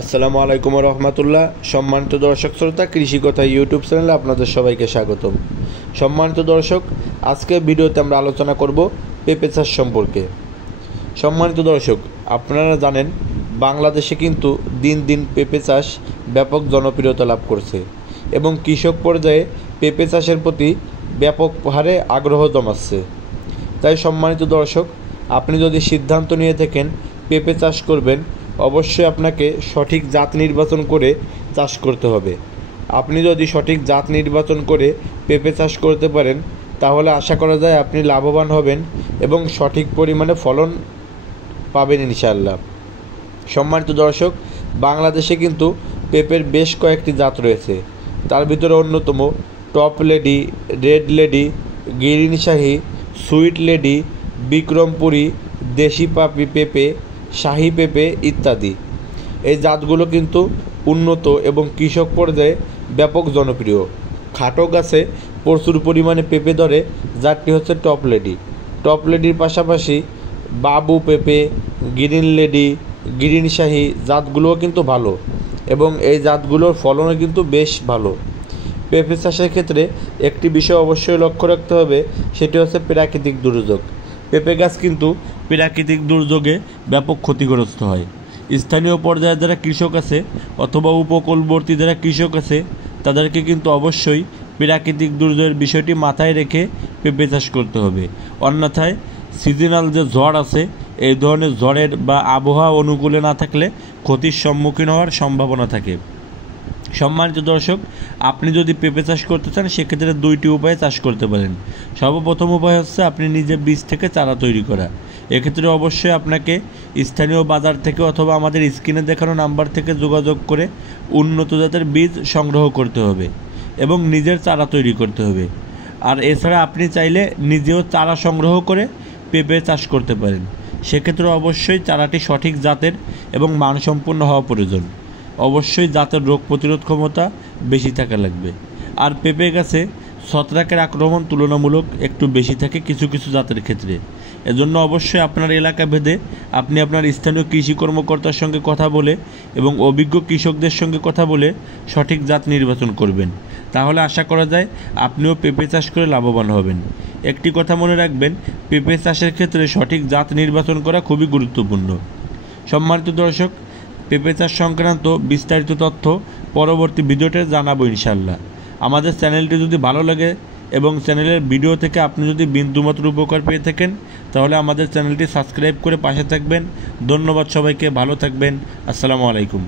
আসসালামু আলাইকুম রহমতুল্লাহ। সম্মানিত দর্শক শ্রোতা, কৃষি কথা ইউটিউব চ্যানেলে আপনাদের সবাইকে স্বাগতম। সম্মানিত দর্শক, আজকে ভিডিওতে আমরা আলোচনা করব পেঁপে চাষ সম্পর্কে। সম্মানিত দর্শক, আপনারা জানেন বাংলাদেশে কিন্তু দিন দিন পেঁপে চাষ ব্যাপক জনপ্রিয়তা লাভ করছে এবং কৃষক পর্যায়ে পেঁপে চাষের প্রতি ব্যাপক হারে আগ্রহ জমাচ্ছে। তাই সম্মানিত দর্শক, আপনি যদি সিদ্ধান্ত নিয়ে থাকেন পেঁপে চাষ করবেন, অবশ্যই আপনাকে সঠিক জাত নির্বাচন করে চাষ করতে হবে। আপনি যদি সঠিক জাত নির্বাচন করে পেঁপে চাষ করতে পারেন, তাহলে আশা করা যায় আপনি লাভবান হবেন এবং সঠিক পরিমাণে ফলন পাবেন ইনশাআল্লাহ। সম্মানিত দর্শক, বাংলাদেশে কিন্তু পেঁপের বেশ কয়েকটি জাত রয়েছে। তার ভিতরে অন্যতম top lady, red lady, green Shahi, sweet lady, Bikrampuri, দেশি পাপি পেঁপে, শাহী পেঁপে ইত্যাদি। এই জাতগুলো কিন্তু উন্নত এবং কৃষক পর্যায়ে ব্যাপক জনপ্রিয়। খাটো গাছে প্রচুর পরিমাণে পেঁপে ধরে জাতটি হচ্ছে টপ লেডি। টপ লেডির পাশাপাশি বাবু পেঁপে, গ্রিন লেডি, গ্রিন শাহী জাতগুলোও কিন্তু ভালো এবং এই জাতগুলোর ফলনও কিন্তু বেশ ভালো। পেঁপে চাষের ক্ষেত্রে একটি বিষয় অবশ্যই লক্ষ্য রাখতে হবে, সেটি হচ্ছে প্রাকৃতিক দুর্যোগ। পেঁপে গাছ কিন্তু প্রাকৃতিক দুর্যোগে ব্যাপক ক্ষতিগ্রস্ত হয়। স্থানীয় পর্যায়ে যারা কৃষক আছে অথবা উপকূলবর্তী যারা কৃষক আছে, তাদেরকে কিন্তু অবশ্যই প্রাকৃতিক দুর্যোগের বিষয়টি মাথায় রেখে পেঁপে চাষ করতে হবে। অন্যথায় সিজনাল যে ঝড় আছে, এই ধরনের ঝড়ের বা আবহাওয়া অনুকূলে না থাকলে ক্ষতির সম্মুখীন হওয়ার সম্ভাবনা থাকে। সম্মানিত দর্শক, আপনি যদি পেঁপে চাষ করতে চান, সেক্ষেত্রে দুইটি উপায়ে চাষ করতে পারেন। সর্বপ্রথম উপায় হচ্ছে আপনি নিজে বীজ থেকে চারা তৈরি করা। এক্ষেত্রে অবশ্যই আপনাকে স্থানীয় বাজার থেকে অথবা আমাদের স্ক্রিনে দেখানো নাম্বার থেকে যোগাযোগ করে উন্নত জাতের বীজ সংগ্রহ করতে হবে এবং নিজের চারা তৈরি করতে হবে। আর এছাড়া আপনি চাইলে নিজেও চারা সংগ্রহ করে পেঁপে চাষ করতে পারেন। সেক্ষেত্রে অবশ্যই চারাটি সঠিক জাতের এবং মানসম্পন্ন হওয়া প্রয়োজন। অবশ্যই জাতের রোগ প্রতিরোধ ক্ষমতা বেশি থাকা লাগবে। আর পেঁপে গাছে ছত্রাকের আক্রমণ তুলনামূলক একটু বেশি থাকে কিছু কিছু জাতের ক্ষেত্রে। এজন্য অবশ্যই আপনার এলাকা ভেদে আপনি আপনার স্থানীয় কৃষি কর্মকর্তার সঙ্গে কথা বলে এবং অভিজ্ঞ কৃষকদের সঙ্গে কথা বলে সঠিক জাত নির্বাচন করবেন। তাহলে আশা করা যায় আপনিও পেঁপে চাষ করে লাভবান হবেন। একটি কথা মনে রাখবেন, পেঁপে চাষের ক্ষেত্রে সঠিক জাত নির্বাচন করা খুবই গুরুত্বপূর্ণ। সম্মানিত দর্শক, পেঁপে চাষ সংক্রান্ত বিস্তারিত তথ্য পরবর্তী ভিডিওতে জানাবো ইনশাআল্লাহ। আমাদের চ্যানেলটি যদি ভালো লাগে এবং চ্যানেলের ভিডিও থেকে আপনি যদি বিন্দুমাত্র উপকার পেয়ে থাকেন, তাহলে আমাদের চ্যানেলটি সাবস্ক্রাইব করে পাশে থাকবেন। ধন্যবাদ সবাইকে, ভালো থাকবেন। আসসালামু আলাইকুম।